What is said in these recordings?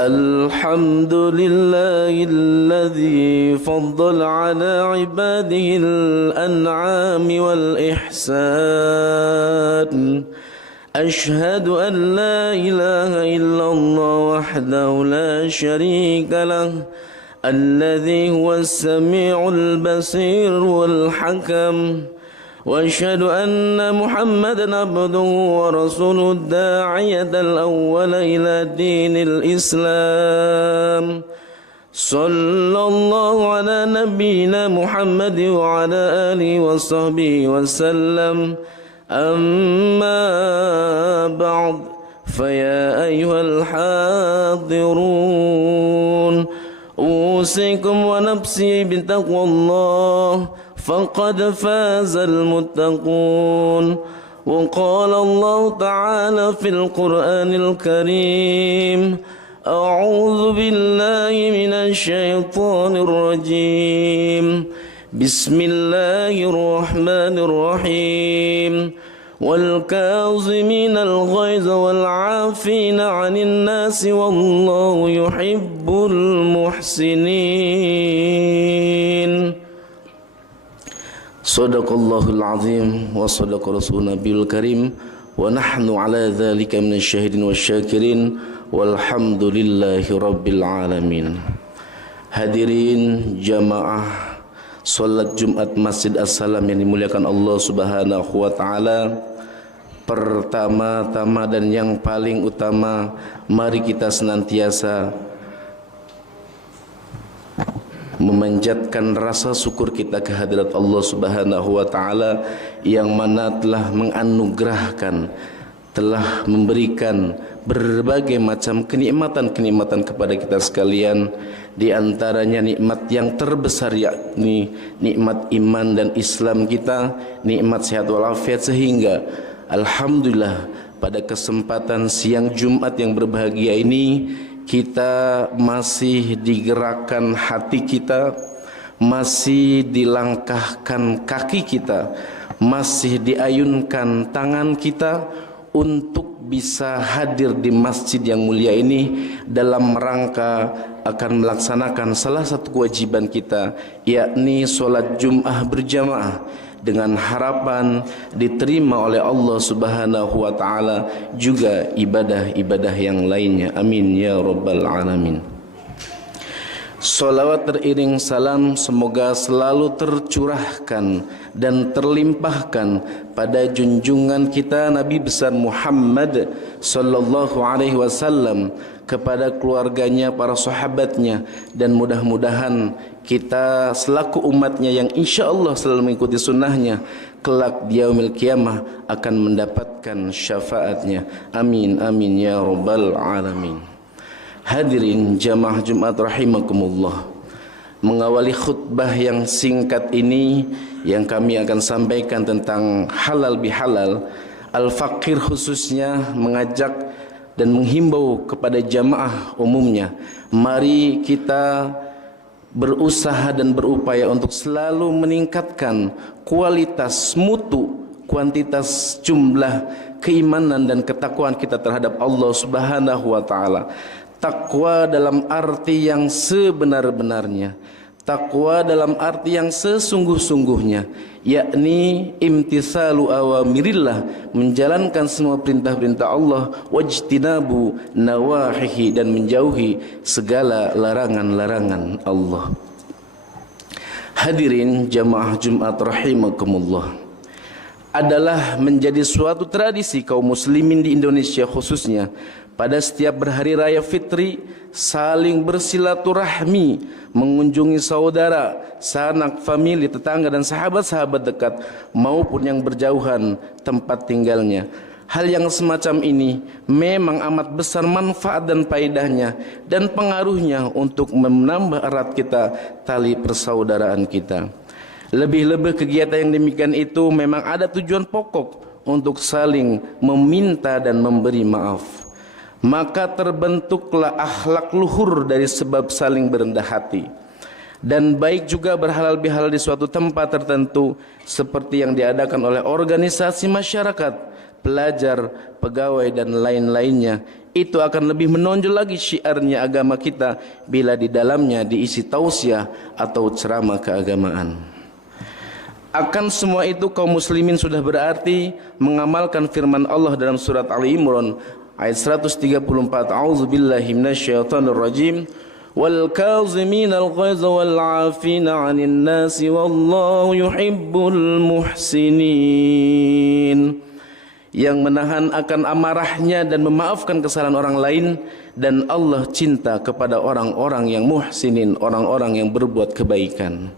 الحمد لله الذي فضل على عباده الأنعام والإحسان أشهد أن لا إله إلا الله وحده لا شريك له الذي هو السميع البصير والحكم وأشهد أن محمدًا عبده ورسوله الداعية الأول إلى دين الإسلام صلى الله على نبينا محمد وعلى آله وصحبه وسلم أما بعد فيا أيها الحاضرون أوصيكم ونفسي بتقوى الله فقد فاز المتقون وقال الله تعالى في القرآن الكريم أعوذ بالله من الشيطان الرجيم بسم الله الرحمن الرحيم والكاظمين الغيظ والعافين عن الناس والله يحب المحسنين Sadaqallahul azim wa sadaqa rasuluna bil karim wa nahnu ala dzalika minasyahidin wasyakirin walhamdulillahi rabbil alamin. Hadirin jamaah salat Jumat Masjid As-Salam yang dimuliakan Allah Subhanahu wa taala. Pertama-tama dan yang paling utama, mari kita senantiasa memanjatkan rasa syukur kita kehadirat Allah Subhanahu wa taala yang mana telah menganugerahkan, telah memberikan berbagai macam kenikmatan-kenikmatan kepada kita sekalian. Di antaranya nikmat yang terbesar yakni nikmat iman dan Islam kita, nikmat sehat walafiat, sehingga alhamdulillah pada kesempatan siang Jumat yang berbahagia ini kita masih digerakkan hati kita, masih dilangkahkan kaki kita, masih diayunkan tangan kita untuk bisa hadir di masjid yang mulia ini dalam rangka akan melaksanakan salah satu kewajiban kita, yakni sholat Jum'ah berjamaah, dengan harapan diterima oleh Allah Subhanahu wa taala juga ibadah-ibadah yang lainnya. Amin ya rabbal alamin. Salawat teriring salam semoga selalu tercurahkan dan terlimpahkan pada junjungan kita Nabi besar Muhammad sallallahu alaihi wasallam, kepada keluarganya, para sahabatnya, dan mudah-mudahan kita selaku umatnya yang insya Allah selalu mengikuti sunnahnya kelak di yaumil qiyamah akan mendapatkan syafaatnya. Amin amin ya rabbal alamin. Hadirin jamaah Jumat rahimakumullah, mengawali khutbah yang singkat ini yang kami akan sampaikan tentang halal bihalal, Al-Fakir khususnya mengajak dan menghimbau kepada jamaah umumnya, mari kita berusaha dan berupaya untuk selalu meningkatkan kualitas mutu, kuantitas jumlah keimanan dan ketakwaan kita terhadap Allah Subhanahu wa taala. Takwa dalam arti yang sebenar-benarnya, takwa dalam arti yang sesungguh-sungguhnya, yakni imtithalu awamirillah, menjalankan semua perintah-perintah Allah, wajtinabu nawahihi, dan menjauhi segala larangan-larangan Allah. Hadirin jamaah Jumat rahimakumullah, adalah menjadi suatu tradisi kaum muslimin di Indonesia khususnya pada setiap berhari raya fitri saling bersilaturahmi, mengunjungi saudara, sanak, famili, tetangga, dan sahabat-sahabat dekat maupun yang berjauhan tempat tinggalnya. Hal yang semacam ini memang amat besar manfaat dan faedahnya dan pengaruhnya untuk menambah erat kita tali persaudaraan kita. Lebih-lebih kegiatan yang demikian itu memang ada tujuan pokok untuk saling meminta dan memberi maaf. Maka terbentuklah akhlak luhur dari sebab saling berendah hati. Dan baik juga berhalal bihalal di suatu tempat tertentu seperti yang diadakan oleh organisasi masyarakat, pelajar, pegawai dan lain-lainnya. Itu akan lebih menonjol lagi syiarnya agama kita bila di dalamnya diisi tausiah atau ceramah keagamaan. Akan semua itu kaum muslimin sudah berarti mengamalkan firman Allah dalam surat Ali Imran ayat 134. A'udzubillahi minasyaitonir rajim. Wal kaziminal ghaiza wal 'afina 'anil nasi wallahu yuhibbul muhsinin. Yang menahan akan amarahnya dan memaafkan kesalahan orang lain, dan Allah cinta kepada orang-orang yang muhsinin, orang-orang yang berbuat kebaikan.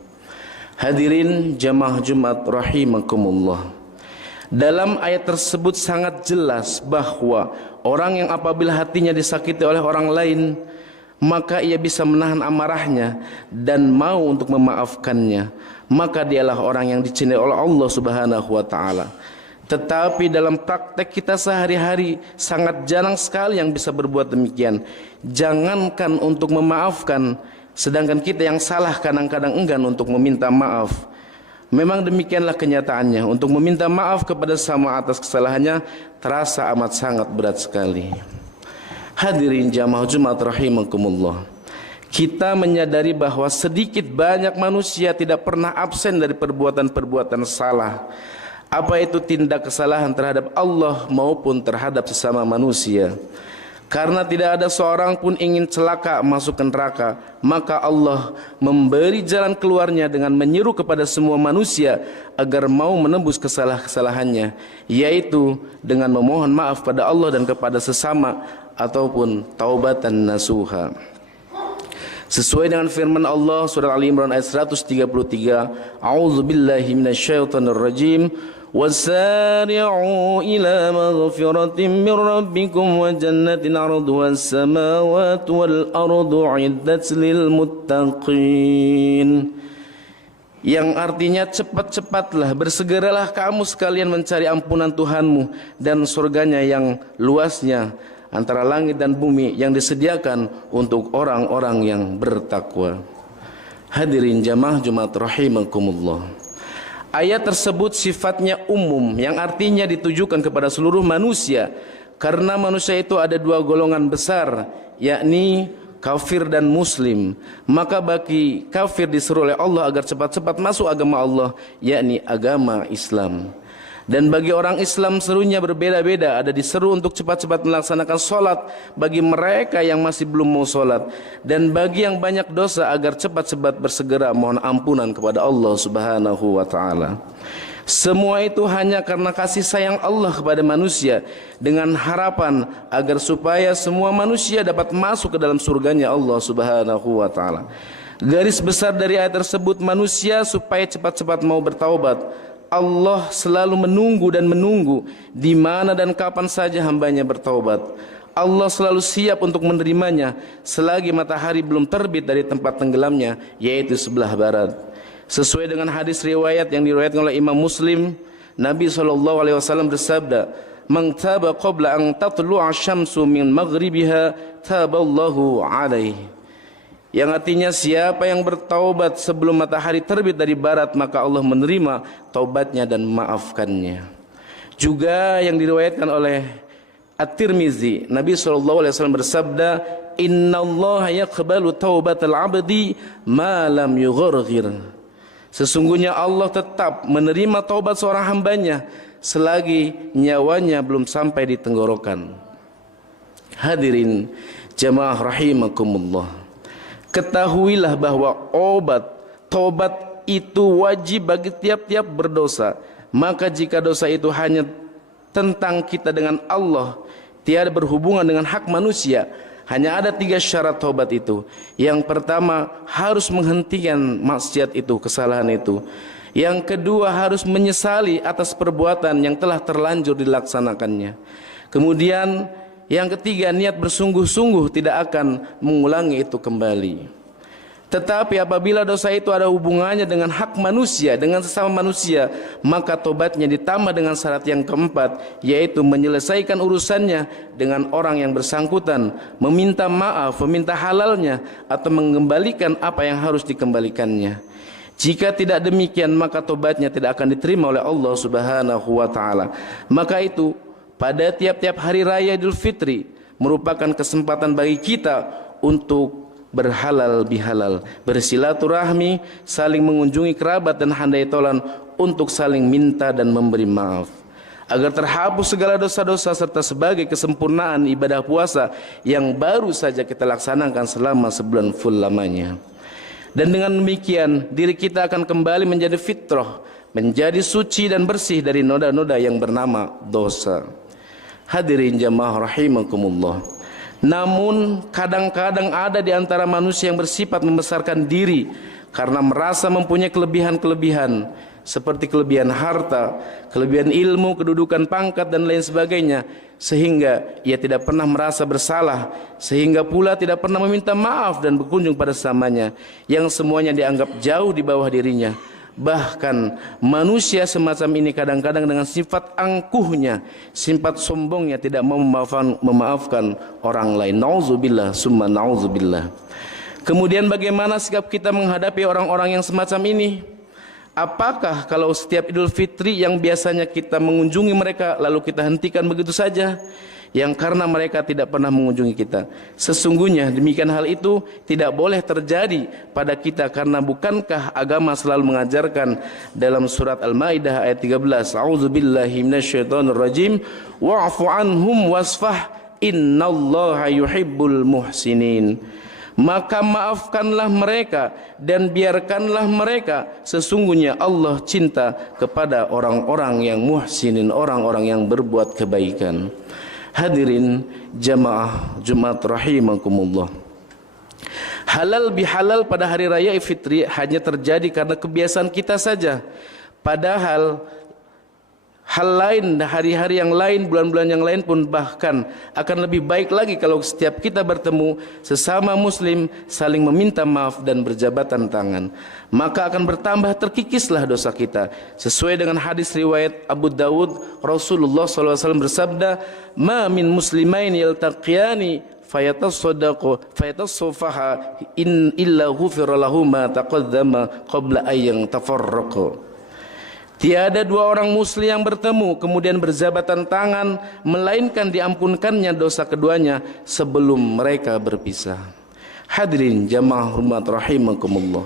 Hadirin jamaah Jumat rahimakumullah. Dalam ayat tersebut sangat jelas bahwa orang yang apabila hatinya disakiti oleh orang lain, maka ia bisa menahan amarahnya dan mau untuk memaafkannya, maka dialah orang yang dicintai oleh Allah Subhanahu wa taala. Tetapi dalam praktek kita sehari-hari sangat jarang sekali yang bisa berbuat demikian. Jangankan untuk memaafkan, sedangkan kita yang salah kadang-kadang enggan untuk meminta maaf. Memang demikianlah kenyataannya. Untuk meminta maaf kepada sama atas kesalahannya terasa amat sangat berat sekali. Hadirin jamaah Jumat rahimakumullah. Kita menyadari bahwa sedikit banyak manusia tidak pernah absen dari perbuatan-perbuatan salah. Apa itu tindak kesalahan terhadap Allah maupun terhadap sesama manusia. Karena tidak ada seorang pun ingin celaka masuk ke neraka, maka Allah memberi jalan keluarnya dengan menyeru kepada semua manusia agar mau menembus kesalahan-kesalahannya, yaitu dengan memohon maaf pada Allah dan kepada sesama ataupun taubatan nasuha. Sesuai dengan firman Allah surah Ali Imran ayat 133, A'udzubillahi minasyaitonirrajim. وَسَارِعُوا إِلَى مَغْفِرَةٍ مِّن رَّبِّكُمْ وَجَنَّةٍ عَرْضُهَا السَّمَاوَاتُ وَالْأَرْضُ أُعِدَّتْ لِلْمُتَّقِينَ. Yang artinya cepat-cepatlah, bersegeralah kamu sekalian mencari ampunan Tuhanmu dan surganya yang luasnya antara langit dan bumi yang disediakan untuk orang-orang yang bertakwa. Hadirin jamaah Jumat rahimakumullah. Ayat tersebut sifatnya umum, yang artinya ditujukan kepada seluruh manusia, karena manusia itu ada dua golongan besar, yakni kafir dan muslim. Maka bagi kafir disuruh oleh Allah agar cepat-cepat masuk agama Allah, yakni agama Islam. Dan bagi orang Islam serunya berbeda-beda. Ada diseru untuk cepat-cepat melaksanakan sholat bagi mereka yang masih belum mau sholat, dan bagi yang banyak dosa agar cepat-cepat bersegera mohon ampunan kepada Allah Subhanahu wa ta'ala. Semua itu hanya karena kasih sayang Allah kepada manusia, dengan harapan agar supaya semua manusia dapat masuk ke dalam surganya Allah Subhanahu wa ta'ala. Garis besar dari ayat tersebut, manusia supaya cepat-cepat mau bertaubat. Allah selalu menunggu dan menunggu di mana dan kapan saja hambanya bertaubat. Allah selalu siap untuk menerimanya selagi matahari belum terbit dari tempat tenggelamnya, yaitu sebelah barat. Sesuai dengan hadis riwayat yang diriwayatkan oleh Imam Muslim, Nabi SAW bersabda, "Man taba qabla an tatlu'a syamsu min maghribiha taballahu alaihi." Yang artinya siapa yang bertaubat sebelum matahari terbit dari barat, maka Allah menerima taubatnya dan memaafkannya. Juga yang diriwayatkan oleh At-Tirmizi, Nabi SAW bersabda, "Innallaha yaqbalu taubatal 'abdi ma lam yugharghir." Sesungguhnya Allah tetap menerima taubat seorang hambanya selagi nyawanya belum sampai di tenggorokan. Hadirin jamaah rahimakumullah. Ketahuilah bahwa taubat itu wajib bagi tiap-tiap berdosa. Maka jika dosa itu hanya tentang kita dengan Allah, tiada berhubungan dengan hak manusia, hanya ada 3 syarat taubat itu. Yang pertama, harus menghentikan maksiat itu, kesalahan itu. Yang kedua, harus menyesali atas perbuatan yang telah terlanjur dilaksanakannya. Kemudian yang ketiga, niat bersungguh-sungguh tidak akan mengulangi itu kembali. Tetapi apabila dosa itu ada hubungannya dengan hak manusia, dengan sesama manusia, maka tobatnya ditambah dengan syarat yang keempat, yaitu menyelesaikan urusannya dengan orang yang bersangkutan, meminta maaf, meminta halalnya, atau mengembalikan apa yang harus dikembalikannya. Jika tidak demikian, maka tobatnya tidak akan diterima oleh Allah Subhanahu wa ta'ala. Maka itu pada tiap-tiap hari raya Idul Fitri merupakan kesempatan bagi kita untuk berhalal bihalal, bersilaturahmi, saling mengunjungi kerabat dan handai tolan untuk saling minta dan memberi maaf, agar terhapus segala dosa-dosa serta sebagai kesempurnaan ibadah puasa yang baru saja kita laksanakan selama sebulan full lamanya. Dan dengan demikian diri kita akan kembali menjadi fitrah, menjadi suci dan bersih dari noda-noda yang bernama dosa. Hadirin jamaah rahimakumullah. Namun kadang-kadang ada di antara manusia yang bersifat membesarkan diri karena merasa mempunyai kelebihan-kelebihan seperti kelebihan harta, kelebihan ilmu, kedudukan pangkat dan lain sebagainya, sehingga ia tidak pernah merasa bersalah, sehingga pula tidak pernah meminta maaf dan berkunjung pada sesamanya yang semuanya dianggap jauh di bawah dirinya. Bahkan manusia semacam ini kadang-kadang dengan sifat angkuhnya, sifat sombongnya tidak mau memaafkan orang lain. Nauzubillah summa nauzubillah. Kemudian bagaimana sikap kita menghadapi orang-orang yang semacam ini? Apakah kalau setiap Idul Fitri yang biasanya kita mengunjungi mereka lalu kita hentikan begitu saja? Yang karena mereka tidak pernah mengunjungi kita. Sesungguhnya demikian hal itu tidak boleh terjadi pada kita, karena bukankah agama selalu mengajarkan dalam surat Al-Maidah ayat 13, A'udzubillahi minasyaitonirrajim, wa'fu anhum wasfah innallaha yuhibbul muhsinin. Maka maafkanlah mereka dan biarkanlah mereka, sesungguhnya Allah cinta kepada orang-orang yang muhsinin, orang-orang yang berbuat kebaikan. Hadirin jamaah Jumat rahimakumullah. Halal bihalal pada hari raya Fitri hanya terjadi karena kebiasaan kita saja. Padahal hal lain, hari-hari yang lain, bulan-bulan yang lain pun bahkan akan lebih baik lagi kalau setiap kita bertemu sesama muslim saling meminta maaf dan berjabatan tangan. Maka akan bertambah terkikislah dosa kita. Sesuai dengan hadis riwayat Abu Dawud, Rasulullah SAW bersabda, "Ma min muslimain yaltaqiyani fayatassafaha in illa ghufira lahu ma taqaddama qabla an tafarraqa." Tiada dua orang muslim yang bertemu kemudian berjabatan tangan melainkan diampunkannya dosa keduanya sebelum mereka berpisah. Hadirin jamaah hormat rahimakumullah.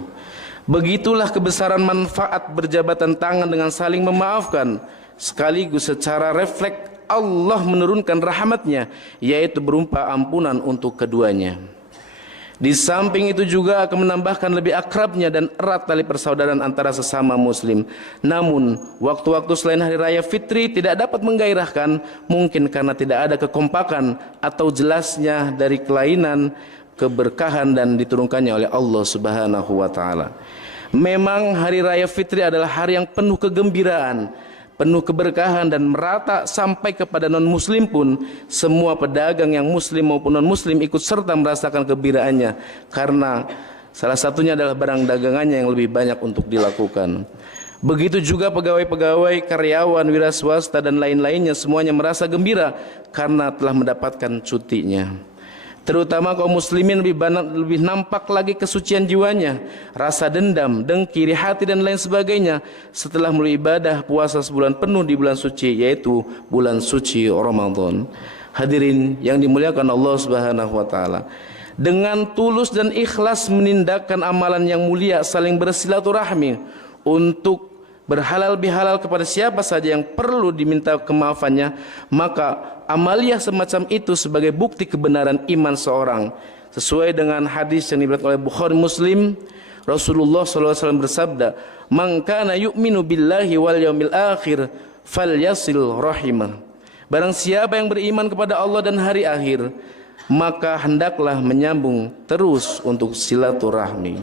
Begitulah kebesaran manfaat berjabatan tangan dengan saling memaafkan, sekaligus secara refleks Allah menurunkan rahmatnya, yaitu berupa ampunan untuk keduanya. Di samping itu juga akan menambahkan lebih akrabnya dan erat tali persaudaraan antara sesama muslim. Namun waktu-waktu selain hari raya Fitri tidak dapat menggairahkan, mungkin karena tidak ada kekompakan atau jelasnya dari kelainan keberkahan dan diturunkannya oleh Allah Subhanahu wa taala. Memang hari raya Fitri adalah hari yang penuh kegembiraan, penuh keberkahan dan merata sampai kepada non-muslim pun. Semua pedagang yang muslim maupun non-muslim ikut serta merasakan kegembiraannya, karena salah satunya adalah barang dagangannya yang lebih banyak untuk dilakukan. Begitu juga pegawai-pegawai, karyawan, wira swasta dan lain-lainnya, semuanya merasa gembira karena telah mendapatkan cutinya. Terutama kaum muslimin lebih nampak lagi kesucian jiwanya, rasa dendam, dengki, iri hati dan lain sebagainya setelah mulai ibadah puasa sebulan penuh di bulan suci, yaitu bulan suci Ramadan. Hadirin yang dimuliakan Allah Subhanahu wa taala, dengan tulus dan ikhlas menindakkan amalan yang mulia, saling bersilaturahmi untuk berhalal bihalal kepada siapa saja yang perlu diminta kemaafannya, maka amaliyah semacam itu sebagai bukti kebenaran iman seorang. Sesuai dengan hadis yang diriwayatkan oleh Bukhari Muslim, Rasulullah SAW bersabda, "Man kana yu'minu billahi wal yaumil akhir falyasil rahimah." Barang siapa yang beriman kepada Allah dan hari akhir, maka hendaklah menyambung terus untuk silaturahmi.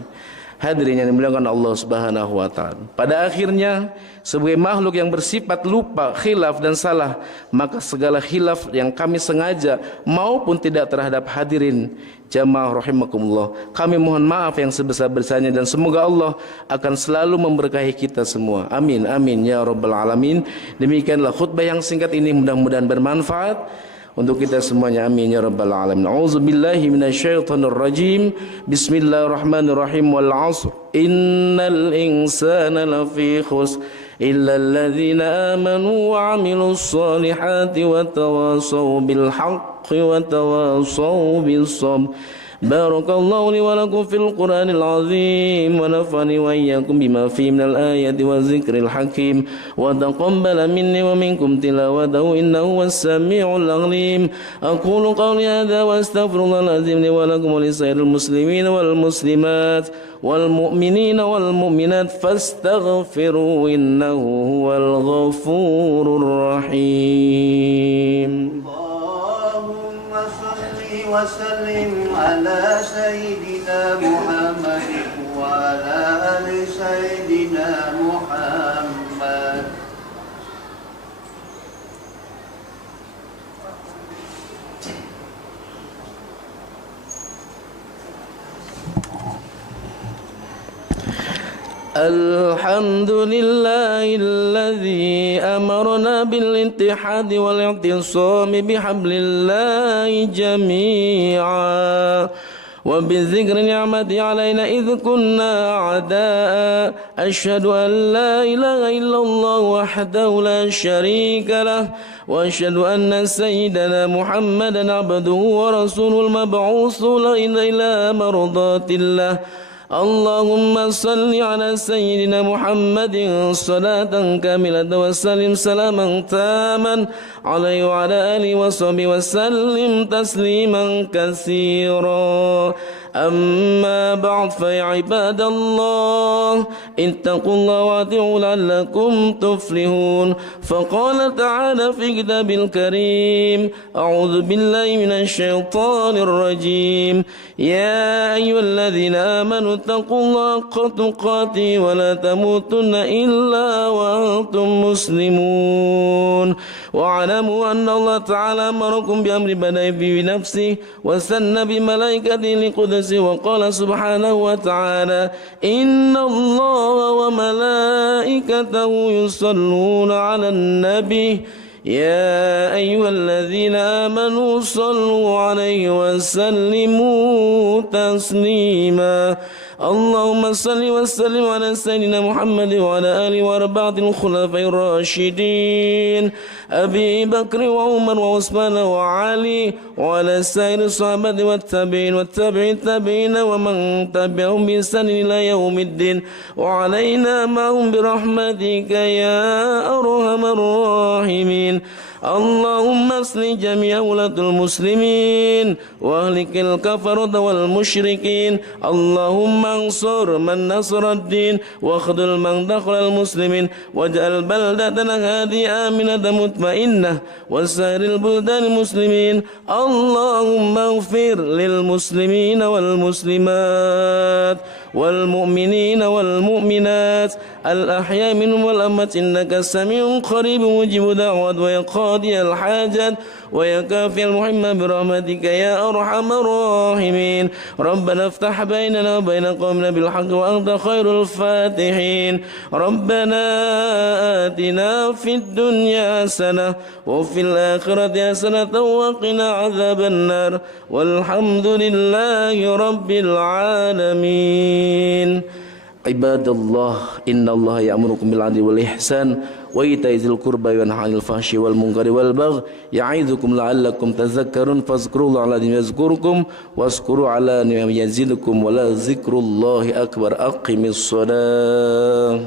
Hadirin yang dimuliakan Allah Subhanahu wa taala, pada akhirnya sebagai makhluk yang bersifat lupa, khilaf dan salah, maka segala khilaf yang kami sengaja maupun tidak terhadap hadirin jamaah rahimakumullah, kami mohon maaf yang sebesar-besarnya, dan semoga Allah akan selalu memberkahi kita semua. Amin amin ya rabbal alamin. Demikianlah khutbah yang singkat ini, mudah-mudahan bermanfaat untuk kita semuanya. Amin ya rabbal alamin. A'udzubillahi minasyaitonir rajim. Bismillahirrahmanirrahim. Wal 'asr innal insana lafi khusr إلا الذين آمنوا وعملوا الصالحات وتواصوا بالحق وتواصوا بالصبر. بارك الله لي ولكم في القرآن العظيم ونفعني وإياكم بما فيه من الآيات والذكر الحكيم وتقبل مني ومنكم تلاوته إنه هو السميع العليم. أقول قولي هذا وأستغفر الله العظيم لي ولكم ولسائر المسلمين والمسلمات والمؤمنين والمؤمنات فاستغفروا إنه هو الغفور الرحيم. وسلم على سيدنا محمد وعلى آل سيدنا محمد. الحمد لله الذي أمرنا بالاتحاد والاعتصام بحبل الله جميعا وبذكر نعمته علينا إذ كنا أعداء. أشهد أن لا إله إلا الله وحده لا شريك له وأشهد أن سيدنا محمدا عبده ورسوله المبعوث إلى مرضات الله. اللهم صل على سيدنا محمد صلاة كاملة وسلم سلاما تاما عليه وعلى آله وصحبه وسلم تسليما كثيرا. أما بعد فيا عباد الله اتقوا الله وأطيعوا لعلكم تفلحون. فقال تعالى في كتابه الكريم أعوذ بالله من الشيطان الرجيم يا أيها الذين آمنوا اتقوا الله حق تقاته ولا تموتن إلا وأنتم مسلمون. واعلموا أن الله تعالى أمركم بأمر بدأ بنفسه وسن بملائكته لقدسه وقال سبحانه وتعالى إن الله وملائكته يصلون على النبي يا أيها الذين آمنوا صلوا عليه وسلموا تسليما. اللهم صل وسلم على سيدنا محمد وعلى آله وأربعة الخلفاء الراشدين أبي بكر وعمر وعثمان وعلي وعلى سائر الصحابة والتابعين والتابعين ومن تبعهم بإحسان إلى يوم الدين وعلينا معهم برحمتك يا أرحم الراحمين. اللهم اصلح جميع ولاة المسلمين واهلك الكفرة والمشركين. اللهم انصر من نصر الدين واخذل من دخل المسلمين واجعل بلدتنا هذه آمنة مطمئنة وسائر البلدان المسلمين. اللهم اغفر للمسلمين والمسلمات والمؤمنين والمؤمنات الأحياء منهم والأموات إنك سميع قريب مجيب دعوات ويا قاضي الحاجات ويا كافي المحب برحمتك يا أرحم الراحمين. ربنا افتح بيننا وبين قومنا بالحق وأنت خير الفاتحين. ربنا آتنا في الدنيا حسنة وفي الآخرة حسنة وقنا عذاب النار والحمد لله رب العالمين. عباد الله إن الله يأمركم بالعدل والإحسان وإيتاء ذي القربى وينهى عن الفحشاء والمنكر والبغي يعظكم لعلكم تذكرون. فاذكروا الله العظيم يذكركم واشكروا على نعمه يزدكم ولذكر الله أكبر. أقم الصلاة.